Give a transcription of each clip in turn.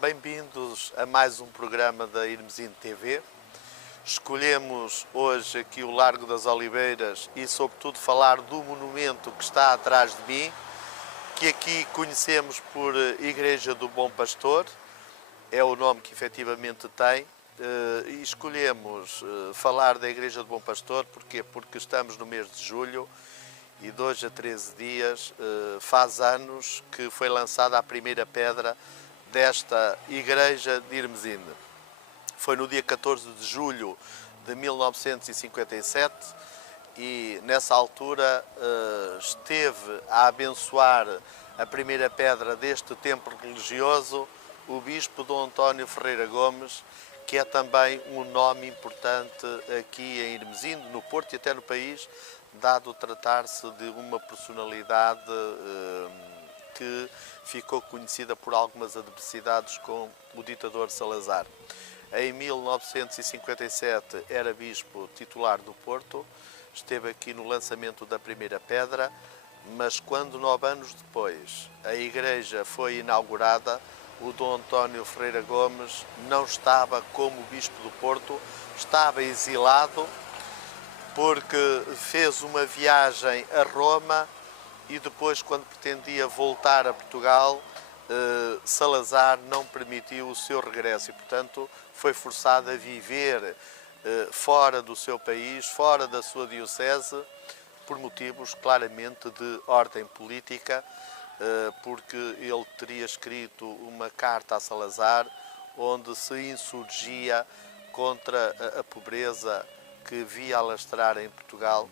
Bem-vindos a mais um programa da Irmesinde TV. Escolhemos hoje aqui o Largo das Oliveiras e, sobretudo, falar do monumento que está atrás de mim, que aqui conhecemos por Igreja do Bom Pastor, é o nome que efetivamente tem. E escolhemos falar da Igreja do Bom Pastor, porquê? Porque estamos no mês de julho e de hoje a 13 dias faz anos que foi lançada a primeira pedra desta Igreja de Irmesinde. Foi no dia 14 de julho de 1957 e nessa altura esteve a abençoar a primeira pedra deste templo religioso o Bispo Dom António Ferreira Gomes, que é também um nome importante aqui em Irmesinde, no Porto e até no país, dado tratar-se de uma personalidade que ficou conhecida por algumas adversidades com o ditador Salazar. Em 1957 era bispo titular do Porto, esteve aqui no lançamento da primeira pedra, mas quando 9 anos depois a igreja foi inaugurada, o Dom António Ferreira Gomes não estava como bispo do Porto, estava exilado porque fez uma viagem a Roma e depois, quando pretendia voltar a Portugal, Salazar não permitiu o seu regresso e, portanto, foi forçado a viver fora do seu país, fora da sua diocese, por motivos claramente de ordem política, porque ele teria escrito uma carta a Salazar onde se insurgia contra a pobreza que via alastrar em Portugal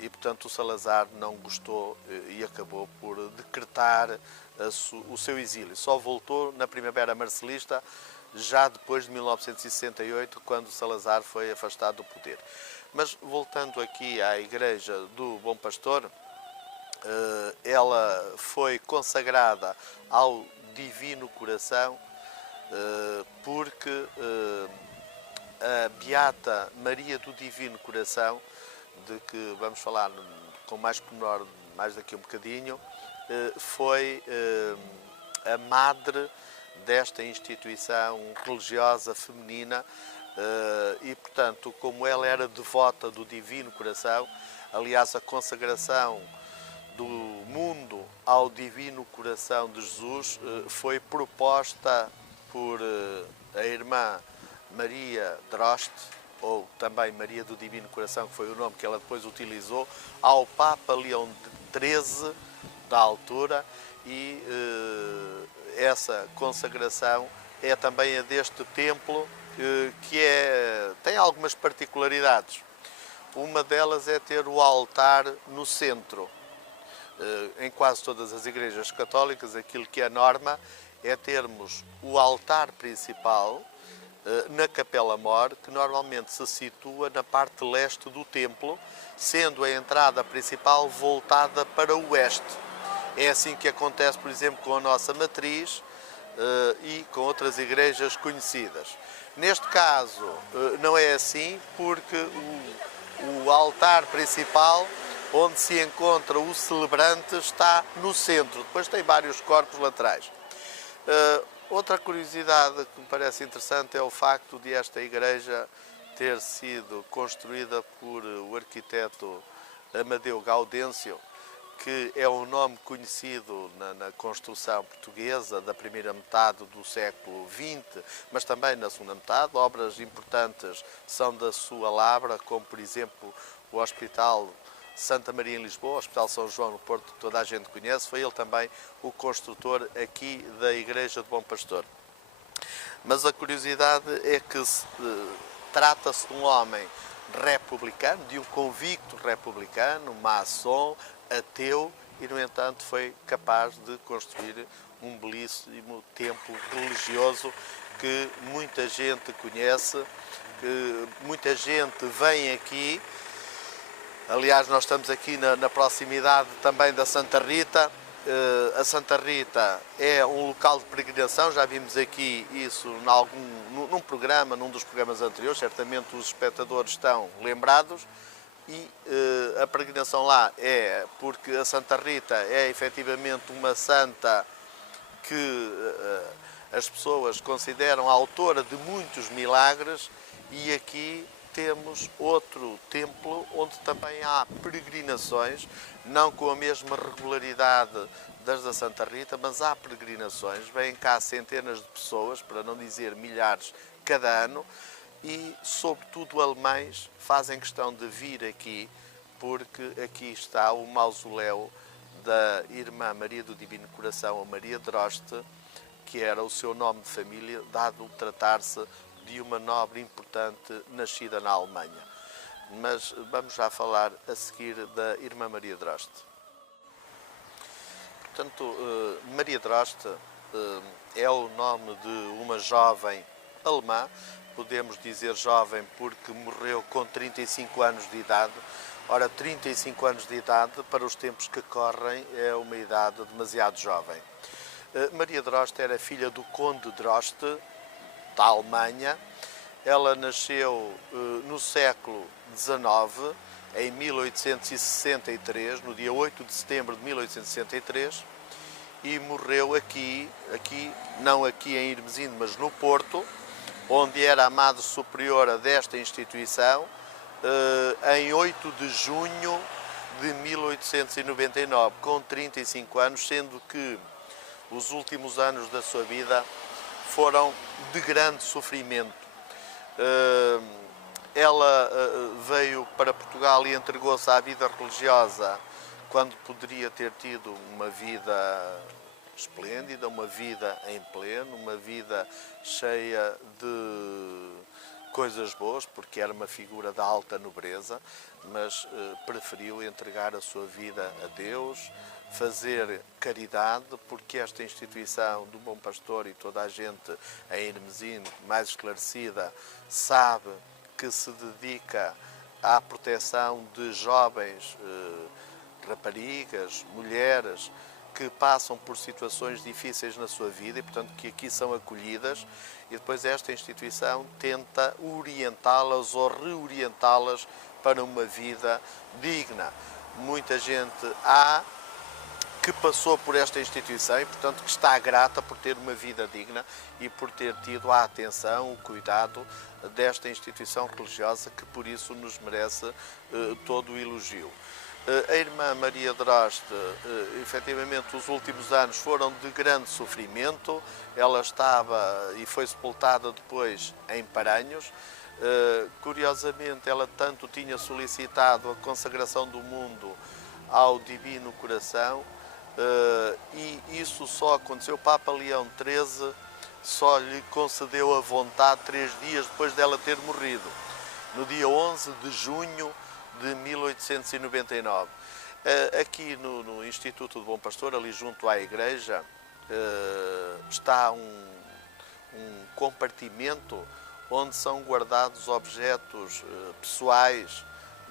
e, portanto, o Salazar não gostou e acabou por decretar o seu exílio. Só voltou na Primavera Marcelista, já depois de 1968, quando Salazar foi afastado do poder. Mas voltando aqui à Igreja do Bom Pastor, ela foi consagrada ao Divino Coração porque a Beata Maria do Divino Coração, de que vamos falar com mais pormenor mais daqui a um bocadinho, foi a madre desta instituição religiosa feminina e, portanto, como ela era devota do Divino Coração, aliás, a consagração do mundo ao Divino Coração de Jesus foi proposta por a irmã Maria Droste, ou também Maria do Divino Coração, que foi o nome que ela depois utilizou, ao Papa Leão XIII da altura, e essa consagração é também a deste templo, que tem algumas particularidades. Uma delas é ter o altar no centro. Em quase todas as igrejas católicas, aquilo que é norma é termos o altar principal na Capela-Mor, que normalmente se situa na parte leste do templo, sendo a entrada principal voltada para o oeste. É assim que acontece, por exemplo, com a nossa matriz e com outras igrejas conhecidas. Neste caso, não é assim, porque o altar principal, onde se encontra o celebrante, está no centro. Depois tem vários corpos laterais. Outra curiosidade que me parece interessante é o facto de esta igreja ter sido construída por o arquiteto Amadeu Gaudêncio, que é um nome conhecido na construção portuguesa da primeira metade do século XX, mas também na segunda metade. Obras importantes são da sua labra, como, por exemplo, o Hospital Santa Maria em Lisboa, o Hospital São João no Porto, que toda a gente conhece. Foi ele também o construtor aqui da Igreja de Bom Pastor. Mas a curiosidade é que trata-se de um homem republicano, de um convicto republicano, maçom, ateu, e, no entanto, foi capaz de construir um belíssimo templo religioso que muita gente conhece, que muita gente vem aqui. Aliás, nós estamos aqui na proximidade também da Santa Rita. A Santa Rita é um local de peregrinação, já vimos aqui isso num programa, num dos programas anteriores, certamente os espectadores estão lembrados. E a peregrinação lá é porque a Santa Rita é efetivamente uma santa que as pessoas consideram a autora de muitos milagres, e aqui temos outro templo onde também há peregrinações, não com a mesma regularidade das da Santa Rita, mas há peregrinações, vêm cá centenas de pessoas, para não dizer milhares, cada ano, e sobretudo alemães fazem questão de vir aqui, porque aqui está o mausoléu da Irmã Maria do Divino Coração, a Maria Droste, que era o seu nome de família, dado tratar-se de uma nobre importante nascida na Alemanha. Mas vamos já falar a seguir da Irmã Maria Droste. Portanto, Maria Droste é o nome de uma jovem alemã, podemos dizer jovem porque morreu com 35 anos de idade. Ora, 35 anos de idade, para os tempos que correm, é uma idade demasiado jovem. Maria Droste era filha do Conde Droste, da Alemanha. Ela nasceu no século XIX, em 1863, no dia 8 de setembro de 1863, e morreu aqui, não aqui em Irmesinde, mas no Porto, onde era a Madre Superiora desta instituição, em 8 de junho de 1899, com 35 anos, sendo que os últimos anos da sua vida foram de grande sofrimento. Ela veio para Portugal e entregou-se à vida religiosa quando poderia ter tido uma vida esplêndida, uma vida em pleno, uma vida cheia de coisas boas, porque era uma figura de alta nobreza, mas preferiu entregar a sua vida a Deus, fazer caridade, porque esta instituição do Bom Pastor e toda a gente em Irmesinde, mais esclarecida, sabe que se dedica à proteção de jovens raparigas, mulheres, que passam por situações difíceis na sua vida e, portanto, que aqui são acolhidas, e depois esta instituição tenta orientá-las ou reorientá-las para uma vida digna. Muita gente há que passou por esta instituição e, portanto, que está grata por ter uma vida digna e por ter tido a atenção, o cuidado desta instituição religiosa, que por isso nos merece todo o elogio. A Irmã Maria Droste, efetivamente, os últimos anos foram de grande sofrimento. Ela estava e foi sepultada depois em Paranhos. Curiosamente, ela tanto tinha solicitado a consagração do mundo ao Divino Coração, e isso só aconteceu. O Papa Leão XIII só lhe concedeu a vontade 3 dias depois dela ter morrido, no dia 11 de junho de 1899. Aqui no Instituto do Bom Pastor, ali junto à igreja, está um compartimento onde são guardados objetos pessoais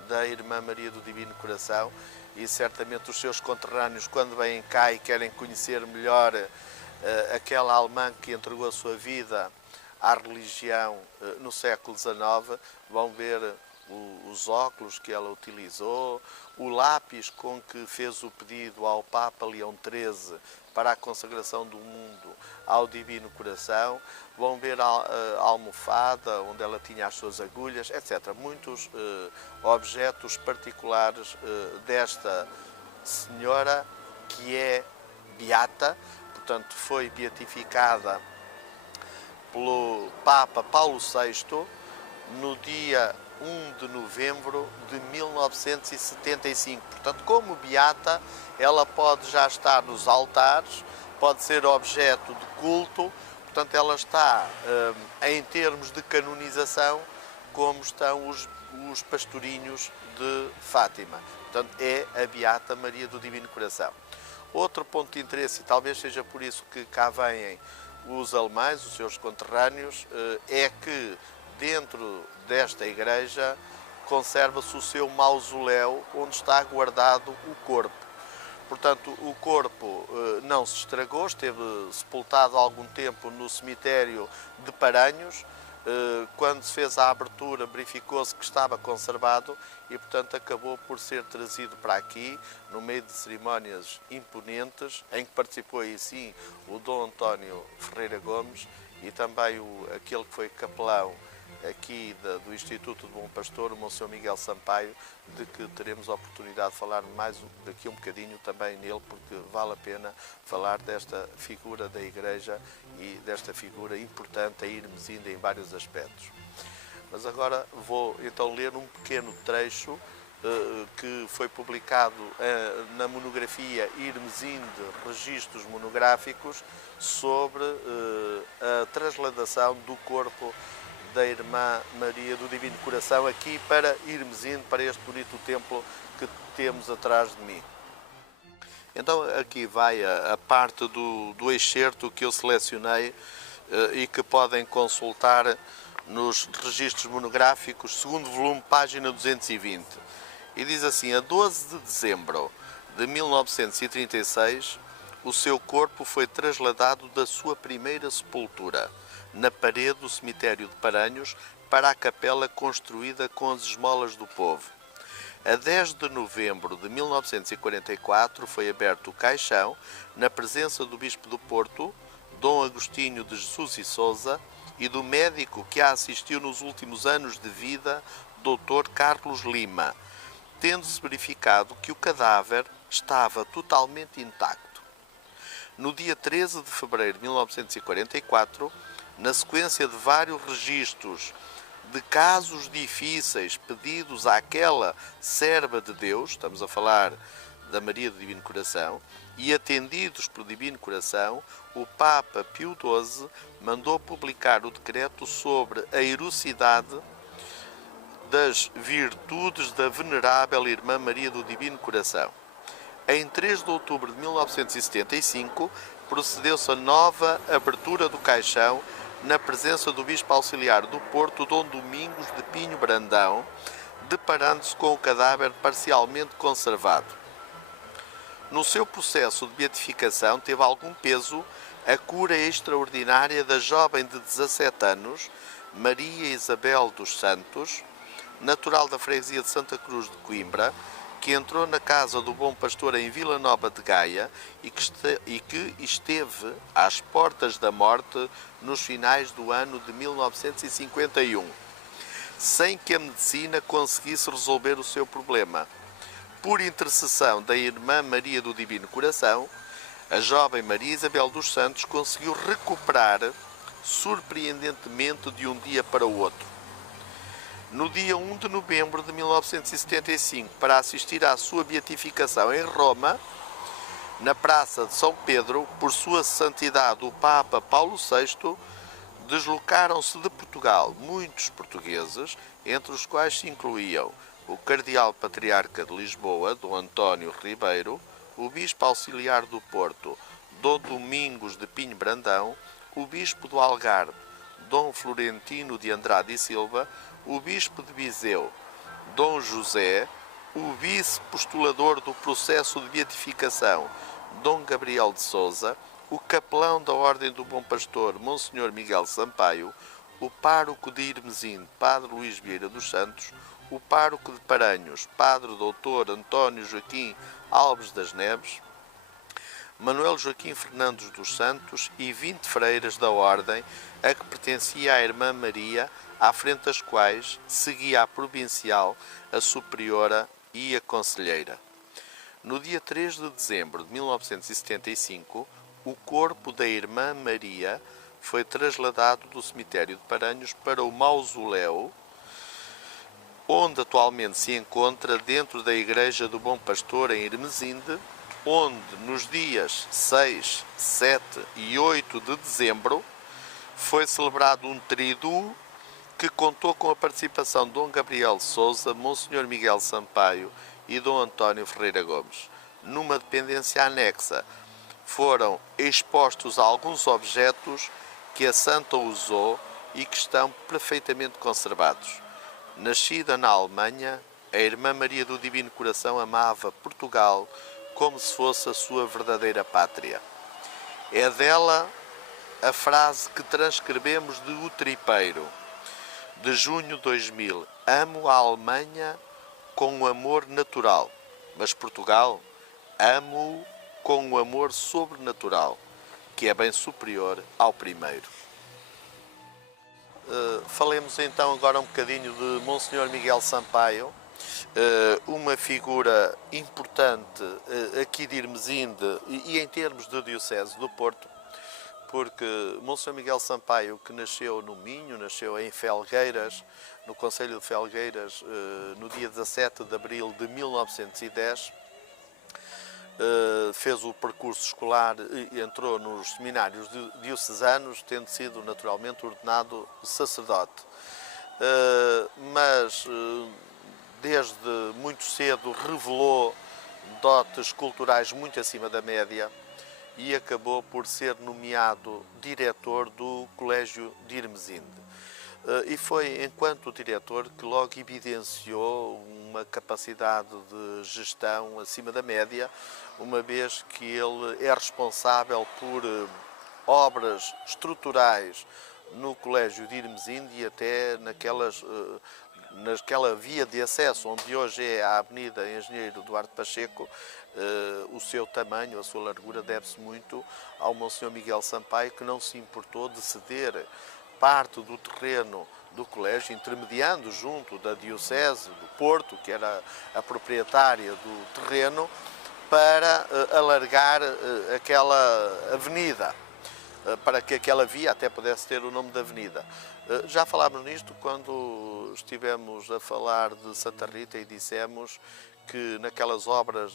da Irmã Maria do Divino Coração, e certamente os seus conterrâneos, quando vêm cá e querem conhecer melhor aquela alemã que entregou a sua vida à religião no século XIX, vão ver os óculos que ela utilizou, o lápis com que fez o pedido ao Papa Leão XIII para a consagração do mundo ao Divino Coração, vão ver a almofada onde ela tinha as suas agulhas, etc. Muitos objetos particulares desta senhora, que é beata, portanto foi beatificada pelo Papa Paulo VI no dia 1 de novembro de 1975. Portanto, como beata, ela pode já estar nos altares, pode ser objeto de culto, portanto, ela está, em termos de canonização, como estão os pastorinhos de Fátima. Portanto, é a Beata Maria do Divino Coração. Outro ponto de interesse, e talvez seja por isso que cá vêm os alemães, os seus conterrâneos, é que dentro desta igreja conserva-se o seu mausoléu, onde está guardado o corpo. Portanto, o corpo não se estragou, esteve sepultado há algum tempo no cemitério de Paranhos, Quando se fez a abertura, verificou-se que estava conservado e, portanto, acabou por ser trazido para aqui, no meio de cerimónias imponentes, em que participou aí sim o Dom António Ferreira Gomes e também aquele que foi capelão aqui do Instituto de Bom Pastor, o Monsenhor Miguel Sampaio, de que teremos a oportunidade de falar mais daqui um bocadinho também nele, porque vale a pena falar desta figura da Igreja e desta figura importante a Irmesinda em vários aspectos. Mas agora vou então ler um pequeno trecho que foi publicado na monografia Irmesinde, Registros Monográficos, sobre a transladação do corpo da Irmã Maria do Divino Coração aqui para Irmesinde, para este bonito templo que temos atrás de mim. Então aqui vai a parte do excerto que eu selecionei e que podem consultar nos registros monográficos, segundo volume, página 220. E diz assim: a 12 de dezembro de 1936, o seu corpo foi trasladado da sua primeira sepultura, na parede do cemitério de Paranhos, para a capela construída com as esmolas do povo. A 10 de novembro de 1944 foi aberto o caixão, na presença do Bispo do Porto, Dom Agostinho de Jesus e Sousa, e do médico que a assistiu nos últimos anos de vida, Dr. Carlos Lima, tendo-se verificado que o cadáver estava totalmente intacto. No dia 13 de fevereiro de 1944, na sequência de vários registros de casos difíceis pedidos àquela serva de Deus, estamos a falar da Maria do Divino Coração, e atendidos pelo Divino Coração, o Papa Pio XII mandou publicar o decreto sobre a heroicidade das virtudes da venerável Irmã Maria do Divino Coração. Em 3 de outubro de 1975, procedeu-se a nova abertura do caixão na presença do Bispo Auxiliar do Porto, Dom Domingos de Pinho Brandão, deparando-se com o cadáver parcialmente conservado. No seu processo de beatificação teve algum peso a cura extraordinária da jovem de 17 anos, Maria Isabel dos Santos, natural da freguesia de Santa Cruz de Coimbra, que entrou na casa do Bom Pastor em Vila Nova de Gaia e que esteve às portas da morte nos finais do ano de 1951, sem que a medicina conseguisse resolver o seu problema. Por intercessão da Irmã Maria do Divino Coração, a jovem Maria Isabel dos Santos conseguiu recuperar surpreendentemente de um dia para o outro. No dia 1 de novembro de 1975, para assistir à sua beatificação em Roma, na Praça de São Pedro, por sua santidade o Papa Paulo VI, deslocaram-se de Portugal muitos portugueses, entre os quais se incluíam o Cardeal Patriarca de Lisboa, Dom António Ribeiro, o Bispo Auxiliar do Porto, Dom Domingos de Pinho Brandão, o Bispo do Algarve, Dom Florentino de Andrade e Silva, o Bispo de Viseu, Dom José, o Vice-Postulador do processo de beatificação, Dom Gabriel de Sousa, o Capelão da Ordem do Bom Pastor, Monsenhor Miguel Sampaio, o Pároco de Irmesinde, Padre Luís Vieira dos Santos, o Pároco de Paranhos, Padre Doutor António Joaquim Alves das Neves, Manuel Joaquim Fernandes dos Santos e 20 freiras da Ordem a que pertencia a Irmã Maria, à frente das quais seguia a provincial, a superiora e a conselheira. No dia 3 de dezembro de 1975, o corpo da Irmã Maria foi trasladado do cemitério de Paranhos para o mausoléu, onde atualmente se encontra dentro da Igreja do Bom Pastor em Irmesinde, onde nos dias 6, 7 e 8 de dezembro foi celebrado um triduo que contou com a participação de Dom Gabriel de Sousa, Monsenhor Miguel Sampaio e Dom António Ferreira Gomes. Numa dependência anexa foram expostos alguns objetos que a santa usou e que estão perfeitamente conservados. Nascida na Alemanha, a Irmã Maria do Divino Coração amava Portugal como se fosse a sua verdadeira pátria. É dela a frase que transcrevemos de O Tripeiro: de junho de 2000. Amo a Alemanha com um amor natural, mas Portugal amo com um amor sobrenatural, que é bem superior ao primeiro. Falemos então agora um bocadinho de Monsenhor Miguel Sampaio, uma figura importante aqui de Irmesinde e em termos de Diocese do Porto, porque Monsenhor Miguel Sampaio, que nasceu no Minho, nasceu em Felgueiras, no Concelho de Felgueiras, no dia 17 de abril de 1910, fez o percurso escolar e entrou nos seminários diocesanos, tendo sido naturalmente ordenado sacerdote. Mas desde muito cedo revelou dotes culturais muito acima da média e acabou por ser nomeado diretor do Colégio de Irmesinde. E foi enquanto diretor que logo evidenciou uma capacidade de gestão acima da média, uma vez que ele é responsável por obras estruturais no Colégio de Irmesinde e até naquela via de acesso onde hoje é a Avenida Engenheiro Duarte Pacheco. O seu tamanho, a sua largura deve-se muito ao Monsenhor Miguel Sampaio, que não se importou de ceder parte do terreno do colégio, intermediando junto da Diocese do Porto, que era a proprietária do terreno, para alargar aquela avenida, para que aquela via até pudesse ter o nome da avenida. Já falámos nisto quando estivemos a falar de Santa Rita e dissemos que naquelas obras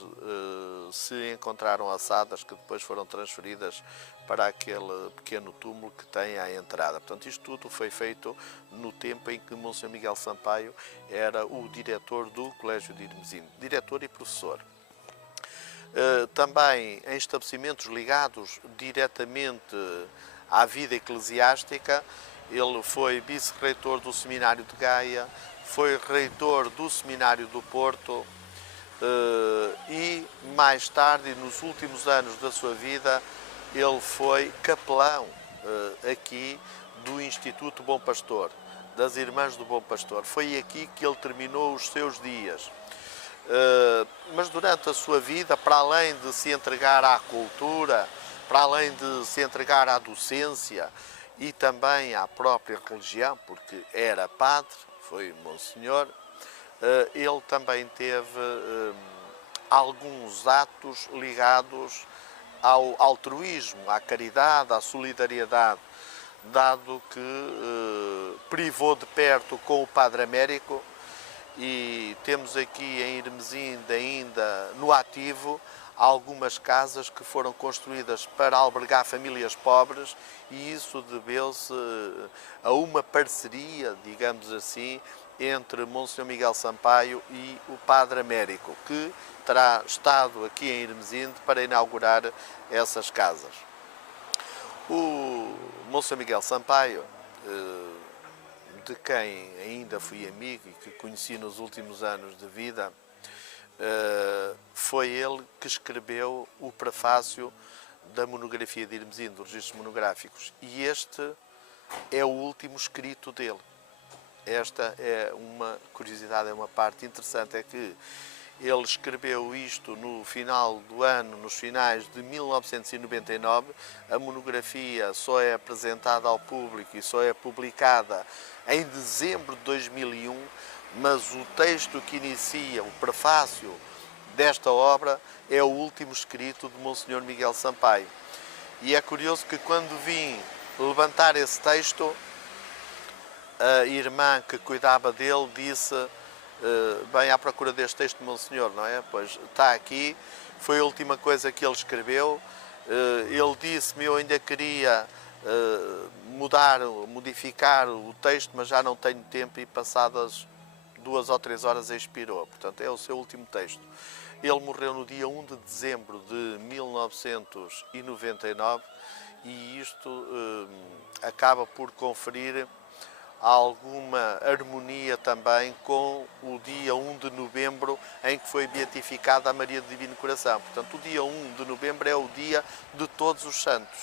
se encontraram assadas que depois foram transferidas para aquele pequeno túmulo que tem à entrada. Portanto, isto tudo foi feito no tempo em que Monsenhor Miguel Sampaio era o diretor do Colégio de Irmesinde, diretor e professor. Também em estabelecimentos ligados diretamente à vida eclesiástica, ele foi vice-reitor do Seminário de Gaia, foi reitor do Seminário do Porto e mais tarde, nos últimos anos da sua vida, ele foi capelão aqui do Instituto Bom Pastor, das Irmãs do Bom Pastor. Foi aqui que ele terminou os seus dias. Mas durante a sua vida, para além de se entregar à cultura, para além de se entregar à docência e também à própria religião, porque era padre, foi monsenhor, ele também teve alguns atos ligados ao altruísmo, à caridade, à solidariedade, dado que privou de perto com o Padre Américo. E temos aqui em Irmesinde, ainda no ativo, algumas casas que foram construídas para albergar famílias pobres, e isso deveu-se a uma parceria, digamos assim, entre Monsenhor Miguel Sampaio e o Padre Américo, que terá estado aqui em Irmesinde para inaugurar essas casas. O Monsenhor Miguel Sampaio, de quem ainda fui amigo e que conheci nos últimos anos de vida, foi ele que escreveu o prefácio da monografia de Irmesinde, dos registros monográficos, e este é o último escrito dele. Esta é uma curiosidade, é uma parte interessante, é que ele escreveu isto no final do ano, nos finais de 1999, a monografia só é apresentada ao público e só é publicada em dezembro de 2001, mas o texto que inicia, o prefácio desta obra, é o último escrito de Monsenhor Miguel Sampaio. E é curioso que quando vim levantar esse texto, a irmã que cuidava dele disse: bem, à procura deste texto de Monsenhor, não é? Pois está aqui, foi a última coisa que ele escreveu. Ele disse-me, eu ainda queria modificar o texto, mas já não tenho tempo, e passadas 2 ou 3 horas expirou. Portanto, é o seu último texto. Ele morreu no dia 1 de dezembro de 1999 e isto acaba por conferir alguma harmonia também com o dia 1 de novembro, em que foi beatificada a Maria do Divino Coração. Portanto, o dia 1 de novembro é o dia de todos os santos.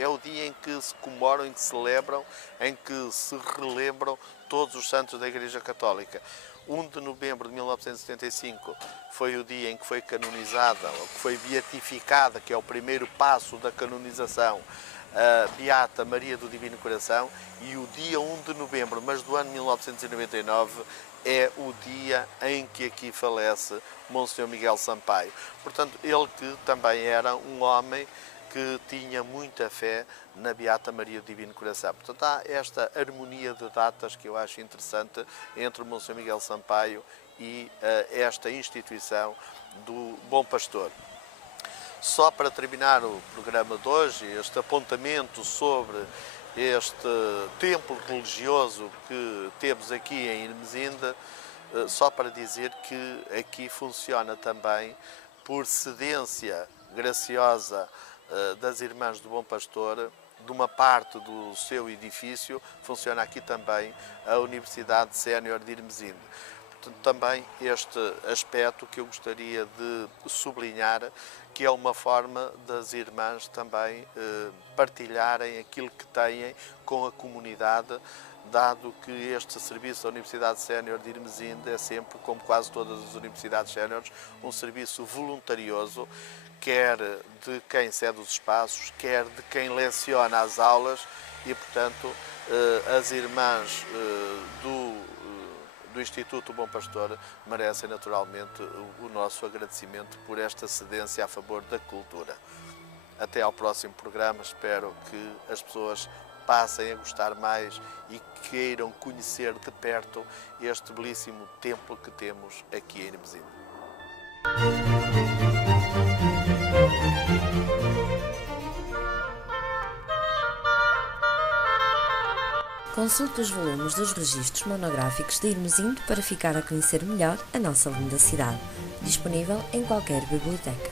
é o dia em que se comemoram, em que se celebram, em que se relembram todos os santos da Igreja Católica. 1 de novembro de 1975 foi o dia em que foi canonizada, ou que foi beatificada, que é o primeiro passo da canonização, a Beata Maria do Divino Coração, e o dia 1 de novembro, mas do ano 1999, é o dia em que aqui falece Monsenhor Miguel Sampaio. Portanto, ele que também era um homem que tinha muita fé na Beata Maria do Divino Coração. Portanto, há esta harmonia de datas que eu acho interessante entre o Monsenhor Miguel Sampaio e esta instituição do Bom Pastor. Só para terminar o programa de hoje, este apontamento sobre este templo religioso que temos aqui em Irmesinde, só para dizer que aqui funciona também, por cedência graciosa das Irmãs do Bom Pastor, de uma parte do seu edifício, funciona aqui também a Universidade Sénior de Irmesinde. Portanto, também este aspecto que eu gostaria de sublinhar, que é uma forma das irmãs também partilharem aquilo que têm com a comunidade, dado que este serviço da Universidade Sénior de Irmesinde é sempre, como quase todas as universidades séniores, um serviço voluntarioso, quer de quem cede os espaços, quer de quem leciona as aulas, e, portanto, as irmãs do Instituto Bom Pastor merecem naturalmente o nosso agradecimento por esta cedência a favor da cultura. Até ao próximo programa, espero que as pessoas passem a gostar mais e queiram conhecer de perto este belíssimo templo que temos aqui em Irmesinde. Consulte os volumes dos registros monográficos de Irmesinde para ficar a conhecer melhor a nossa linda cidade. Disponível em qualquer biblioteca.